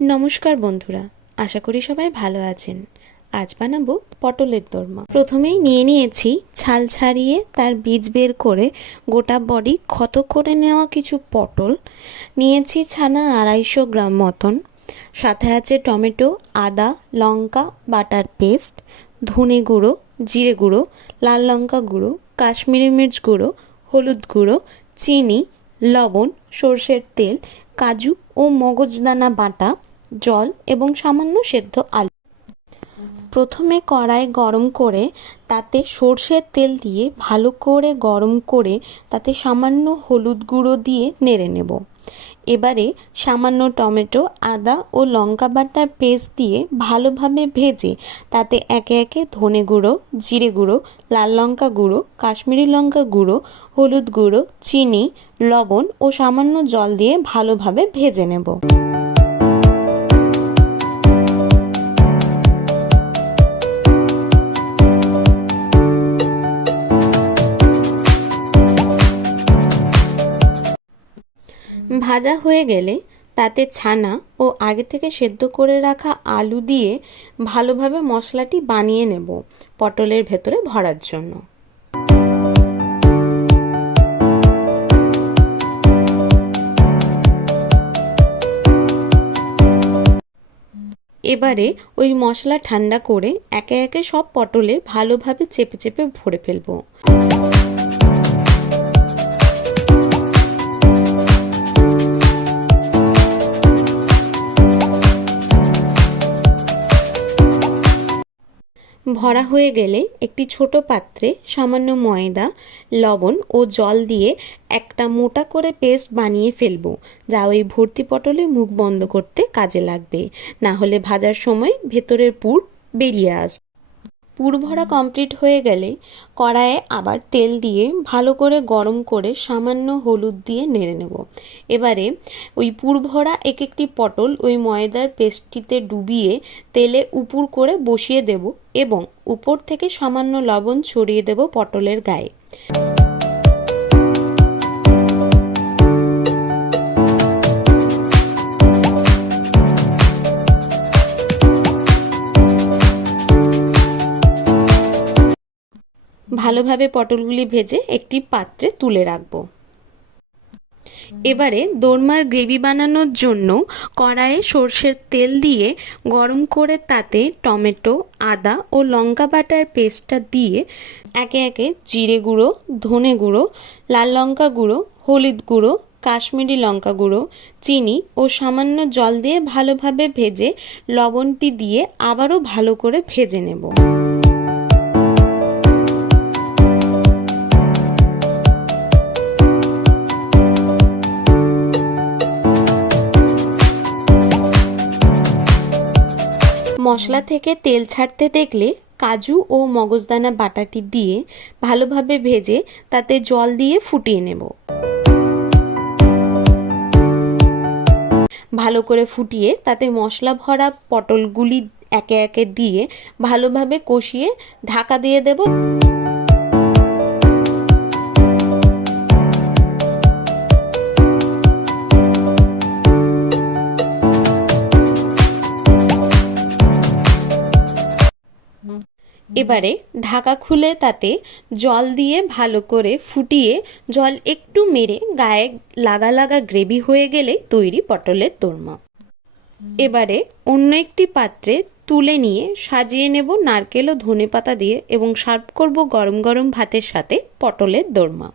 নমস্কার বন্ধুরা, আশা করি সবাই ভালো আছেন। আজ বানাবো পটলের দোরমা। প্রথমেই নিয়ে নিয়েছি ছাল ছাড়িয়ে তার বীজ বের করে গোটা বডি ক্ষত করে নেওয়া কিছু পটল। নিয়েছি ছানা 250 গ্রাম মতন। সাথে আছে টমেটো, আদা, লঙ্কা বাটার পেস্ট, ধনে গুঁড়ো, জিরে গুঁড়ো, লাল লঙ্কা গুঁড়ো, কাশ্মীরি মির্চ গুঁড়ো, হলুদ গুঁড়ো, চিনি, লবণ, সর্ষের তেল, কাজু ও মগজদানা বাটা, জল এবং সামান্য সেদ্ধ আলু। প্রথমে কড়াই গরম করে তাতে সর্ষের তেল দিয়ে ভালো করে গরম করে তাতে সামান্য হলুদ গুঁড়ো দিয়ে নেড়ে নেব। এবারে সামান্য টমেটো, আদা ও লঙ্কা বাটার পেস্ট দিয়ে ভালোভাবে ভেজে তাতে একে একে ধনে গুঁড়ো, জিরে গুঁড়ো, লাল লঙ্কা গুঁড়ো, কাশ্মীরি লঙ্কা গুঁড়ো, হলুদ গুঁড়ো, চিনি, লবণ ও সামান্য জল দিয়ে ভালোভাবে ভেজে নেব। ভাজা হয়ে গেলে তাতে ছানা ও আগে থেকে সেদ্ধ করে রাখা আলু দিয়ে ভালোভাবে মশলাটি বানিয়ে নেব পটলের ভেতরে ভরার জন্য। এবারে ওই মশলা ঠান্ডা করে একে একে সব পটলে ভালোভাবে চেপে চেপে ভরে ফেলবো। ভরা হয়ে গেলে একটি ছোট পাত্রে সামান্য ময়দা, লবণ ও জল দিয়ে একটা মোটা করে পেস্ট বানিয়ে ফেলবো, যা ওই ভর্তি পটলে মুখ বন্ধ করতে কাজে লাগবে। না হলে ভাজার সময় ভেতরের পুর বেরিয়ে আসবে। পুর ভরা কমপ্লিট হয়ে গেলে কড়াইয়ে আবার তেল দিয়ে ভালো করে গরম করে সামান্য হলুদ দিয়ে নেড়ে নেব। এবারে ওই পুর ভরা এক একটি পটল ওই ময়দার পেস্টটিতে ডুবিয়ে তেলে উপুর করে বসিয়ে দেব এবং উপর থেকে সামান্য লবণ ছড়িয়ে দেব পটলের গায়ে। ভালোভাবে পটলগুলি ভেজে একটি পাত্রে তুলে রাখবো। এবারে দোরমার গ্রেভি বানানোর জন্য কড়াইয়ে সর্ষের তেল দিয়ে গরম করে তাতে টমেটো, আদা ও লঙ্কা বাটার পেস্টটা দিয়ে একে একে জিরে গুঁড়ো, ধনে গুঁড়ো, লাল লঙ্কা গুঁড়ো, হলুদ গুঁড়ো, কাশ্মীরি লঙ্কা গুঁড়ো, চিনি ও সামান্য জল দিয়ে ভালোভাবে ভেজে লবণটি দিয়ে আবারও ভালো করে ভেজে নেব। মশলা থেকে তেল ছাড়তে দেখলে কাজু ও মগজদানা বাটাটি দিয়ে ভালোভাবে ভেজে তাতে জল দিয়ে ফুটিয়ে নেব। ভালো করে ফুটিয়ে তাতে মশলা ভরা পটলগুলি একে একে দিয়ে ভালোভাবে কষিয়ে ঢাকা দিয়ে দেব। এবারে ঢাকা খুলে তাতে জল দিয়ে ভালো করে ফুটিয়ে জল একটু মেরে গায়ে লাগা লাগা গ্রেভি হয়ে গেলে তৈরি পটলের দোরমা। এবারে অন্য একটি পাত্রে তুলে নিয়ে সাজিয়ে নেব নারকেল ও ধনেপাতা দিয়ে এবং সার্ভ করব গরম গরম ভাতের সাথে পটলের দোরমা।